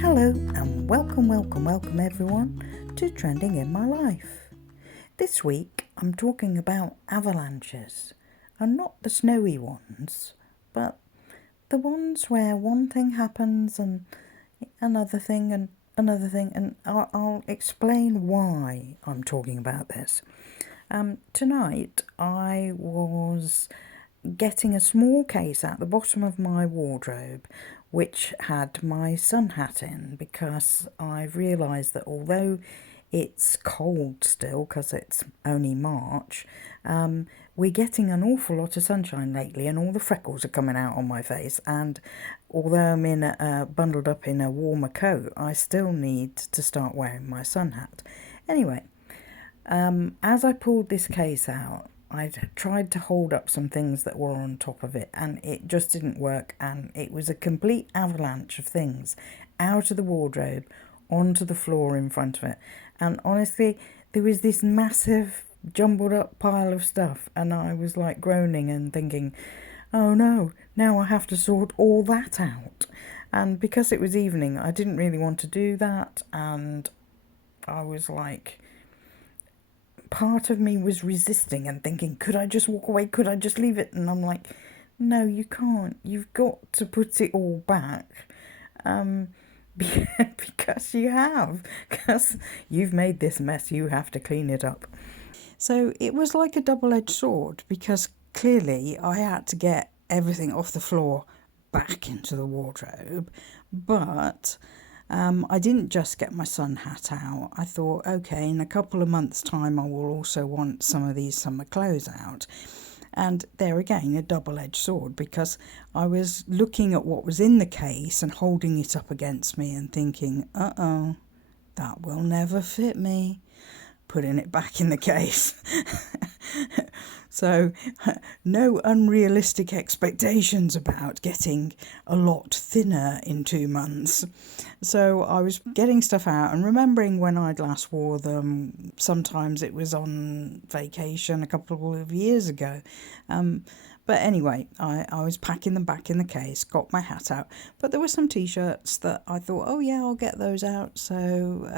Hello and welcome everyone to Trending in My Life. This week I'm talking about avalanches, and not the snowy ones, but the ones where one thing happens and another thing and another thing, and I'll explain why I'm talking about this. Tonight I was getting a small case at the bottom of my wardrobe which had my sun hat in, because I've realised that although it's cold still because it's only March, we're getting an awful lot of sunshine lately and all the freckles are coming out on my face, and although I'm bundled up in a warmer coat, I still need to start wearing my sun hat. Anyway, as I pulled this case out, I'd tried to hold up some things that were on top of it and it just didn't work, and it was a complete avalanche of things out of the wardrobe onto the floor in front of it. And honestly, there was this massive jumbled up pile of stuff and I was like groaning and thinking, oh no, now I have to sort all that out. And because it was evening, I didn't really want to do that, and I was like, part of me was resisting and thinking, could I just walk away? Could I just leave it? And I'm like, no, you can't. You've got to put it all back. Because you have. Because you've made this mess. You have to clean it up. So it was like a double-edged sword, because clearly I had to get everything off the floor back into the wardrobe. But I didn't just get my sun hat out. I thought, okay, in a couple of months' time I will also want some of these summer clothes out. And there again, a double-edged sword, because I was looking at what was in the case and holding it up against me and thinking, uh-oh, that will never fit me. Putting it back in the case. So no unrealistic expectations about getting a lot thinner in 2 months. So I was getting stuff out and remembering when I'd last wore them. Sometimes it was on vacation a couple of years ago. But anyway, I was packing them back in the case, got my hat out. But there were some T-shirts that I thought, oh yeah, I'll get those out. So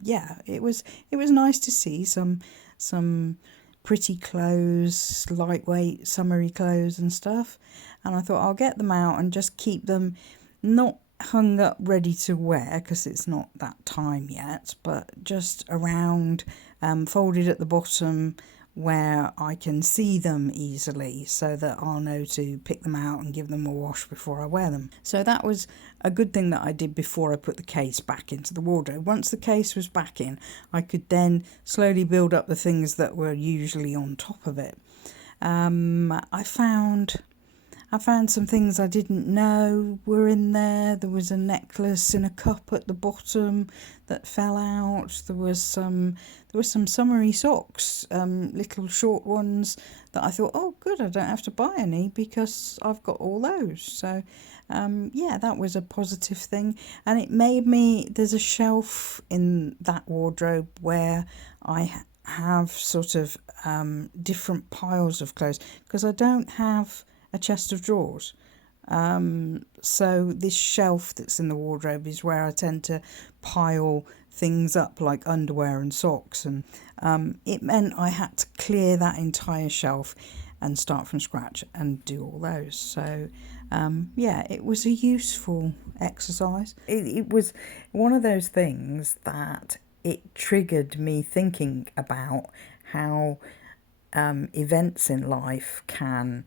yeah, it was nice to see some pretty clothes, lightweight, summery clothes and stuff. And I thought I'll get them out and just keep them not hung up ready to wear, because it's not that time yet, but just around, folded at the bottom, where I can see them easily, so that I'll know to pick them out and give them a wash before I wear them. So that was a good thing that I did before I put the case back into the wardrobe. Once the case was back in, I could then slowly build up the things that were usually on top of it. I found some things I didn't know were in there. There was a necklace in a cup at the bottom that fell out. There was some summery socks, little short ones that I thought, oh good, I don't have to buy any because I've got all those. So yeah, that was a positive thing. And it made me, there's a shelf in that wardrobe where I have sort of different piles of clothes, because I don't have a chest of drawers. So this shelf that's in the wardrobe is where I tend to pile things up, like underwear and socks, and it meant I had to clear that entire shelf and start from scratch and do all those. So yeah, it was a useful exercise. It was one of those things that it triggered me thinking about how events in life can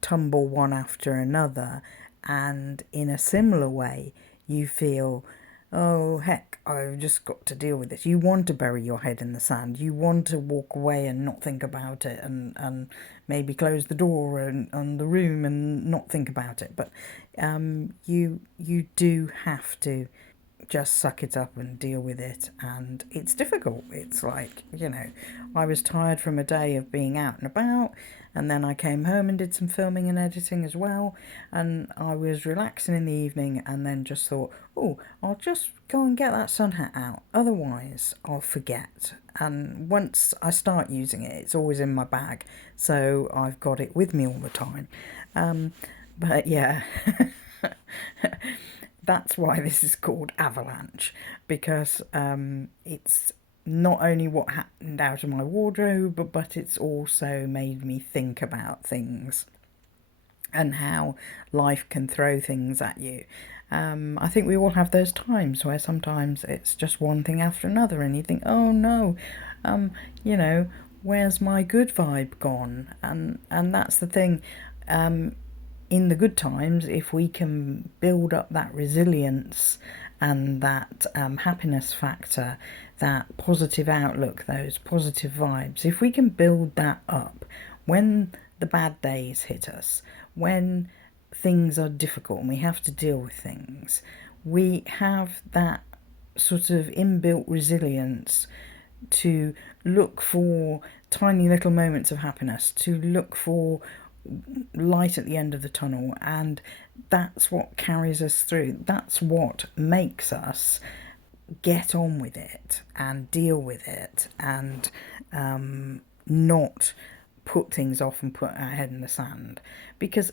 tumble one after another, and in a similar way you feel, oh heck, I've just got to deal with this. You want to bury your head in the sand, you want to walk away and not think about it, and maybe close the door on the room and not think about it, but you do have to just suck it up and deal with it. And it's difficult. It's like, I was tired from a day of being out and about, and then I came home and did some filming and editing as well, and I was relaxing in the evening, and then just thought, oh, I'll just go and get that sun hat out, otherwise I'll forget. And once I start using it, it's always in my bag, so I've got it with me all the time. But yeah. That's why this is called Avalanche, because it's not only what happened out of my wardrobe, but it's also made me think about things and how life can throw things at you. I think we all have those times where sometimes it's just one thing after another, and you think, oh no, um, you know, where's my good vibe gone? And that's the thing. In the good times, if we can build up that resilience and that happiness factor, that positive outlook, those positive vibes, if we can build that up when the bad days hit us, when things are difficult and we have to deal with things, we have that sort of inbuilt resilience to look for tiny little moments of happiness, to look for light at the end of the tunnel, and that's what carries us through. That's what makes us get on with it and deal with it, and not put things off and put our head in the sand. Because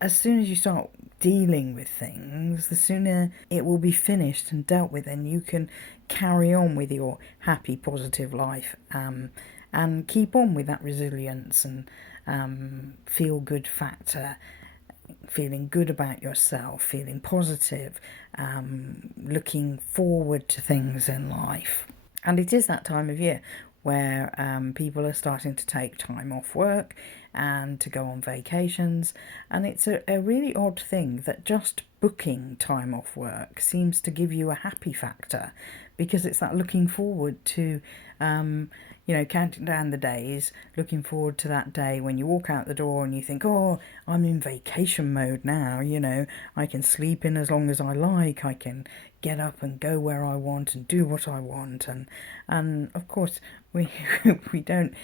as soon as you start dealing with things, the sooner it will be finished and dealt with, and you can carry on with your happy, positive life, and keep on with that resilience and feel good factor, feeling good about yourself, feeling positive, looking forward to things in life. And it is that time of year where people are starting to take time off work and to go on vacations. And it's a really odd thing that just booking time off work seems to give you a happy factor, because it's that looking forward to, counting down the days, looking forward to that day when you walk out the door and you think, oh, I'm in vacation mode now, I can sleep in as long as I like, I can get up and go where I want and do what I want, and of course we we don't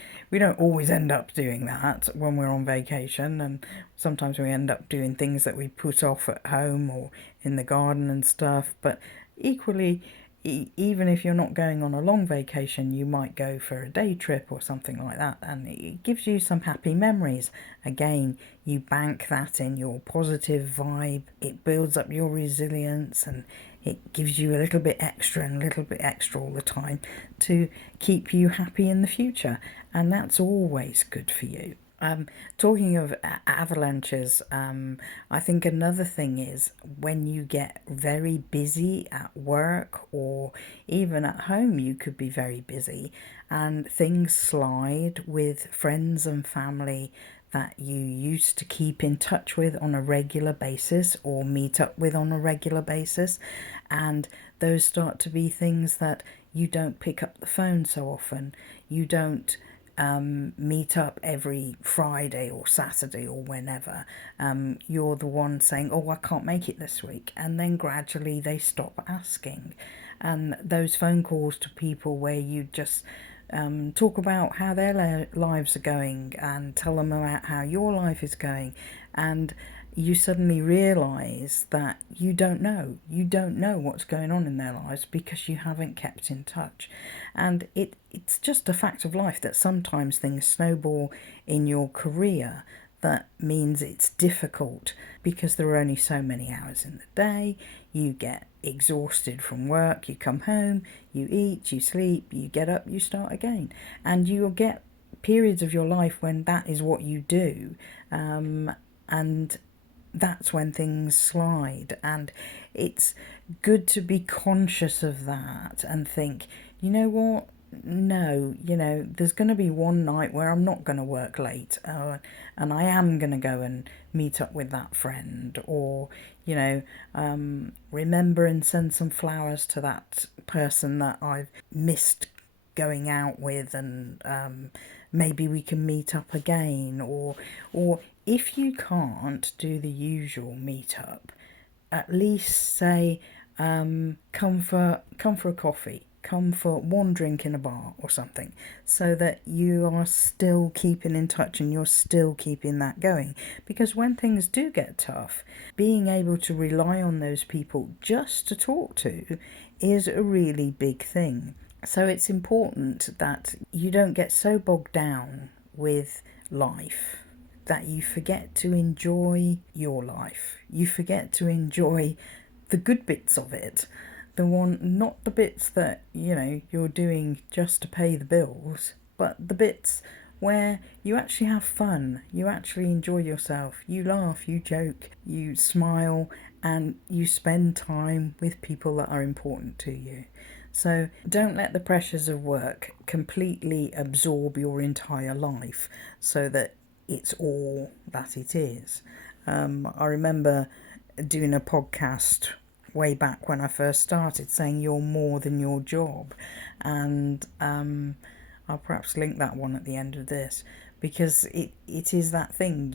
always end up doing that when we're on vacation, and sometimes we end up doing things that we put off at home or in the garden and stuff. But equally, even if you're not going on a long vacation, you might go for a day trip or something like that, and it gives you some happy memories. Again, you bank that in your positive vibe, it builds up your resilience, and it gives you a little bit extra and a little bit extra all the time to keep you happy in the future, and that's always good for you. Talking of avalanches, I think another thing is when you get very busy at work or even at home, you could be very busy and things slide with friends and family that you used to keep in touch with on a regular basis or meet up with on a regular basis. And those start to be things that you don't pick up the phone so often. You don't meet up every Friday or Saturday or whenever. You're the one saying, oh, I can't make it this week. And then gradually they stop asking. And those phone calls to people where you just talk about how their lives are going and tell them about how your life is going. And you suddenly realise that you don't know what's going on in their lives because you haven't kept in touch. And it's just a fact of life that sometimes things snowball in your career. That means it's difficult because there are only so many hours in the day. You get exhausted from work, you come home, you eat, you sleep, you get up, you start again. And you'll get periods of your life when that is what you do. And that's when things slide, and it's good to be conscious of that and think, you know what, no, there's going to be one night where I'm not going to work late, and I am going to go and meet up with that friend, or remember and send some flowers to that person that I've missed going out with, and maybe we can meet up again, or if you can't do the usual meetup, at least say, come for a coffee, come for one drink in a bar or something, so that you are still keeping in touch and you're still keeping that going. Because when things do get tough, being able to rely on those people just to talk to is a really big thing. So it's important that you don't get so bogged down with life that you forget to enjoy your life. You forget to enjoy the good bits of it. Not the bits that, you're doing just to pay the bills, but the bits where you actually have fun, you actually enjoy yourself, you laugh, you joke, you smile, and you spend time with people that are important to you. So don't let the pressures of work completely absorb your entire life so that it's all that it is. I remember doing a podcast way back when I first started saying you're more than your job, and I'll perhaps link that one at the end of this, because it is that thing,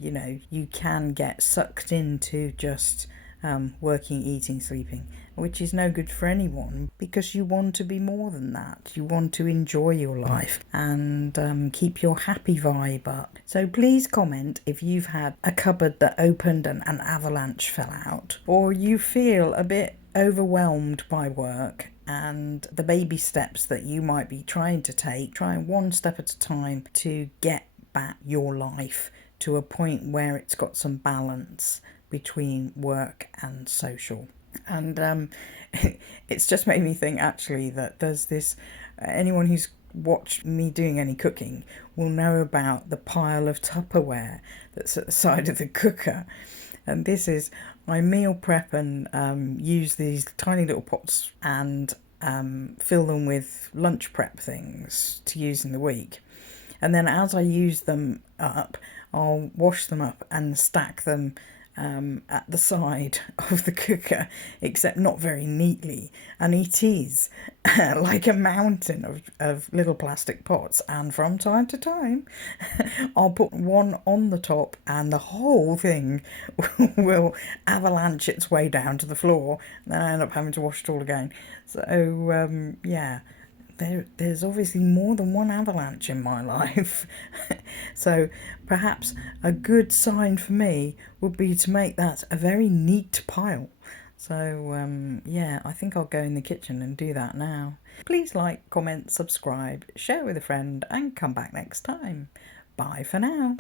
you can get sucked into just working, eating, sleeping, which is no good for anyone, because you want to be more than that. You want to enjoy your life and keep your happy vibe up. So please comment if you've had a cupboard that opened and an avalanche fell out, or you feel a bit overwhelmed by work and the baby steps that you might be trying to take, trying one step at a time to get back your life to a point where it's got some balance between work and social. And it's just made me think actually that there's this, anyone who's watched me doing any cooking will know about the pile of Tupperware that's at the side of the cooker. And this is, I meal prep and use these tiny little pots and fill them with lunch prep things to use in the week. And then as I use them up, I'll wash them up and stack them at the side of the cooker, except not very neatly. And it is like a mountain of little plastic pots. And from time to time, I'll put one on the top and the whole thing will avalanche its way down to the floor. And then I end up having to wash it all again. So, yeah. There's obviously more than one avalanche in my life. So perhaps a good sign for me would be to make that a very neat pile. So yeah, I think I'll go in the kitchen and do that now. Please like, comment, subscribe, share with a friend, and come back next time. Bye for now.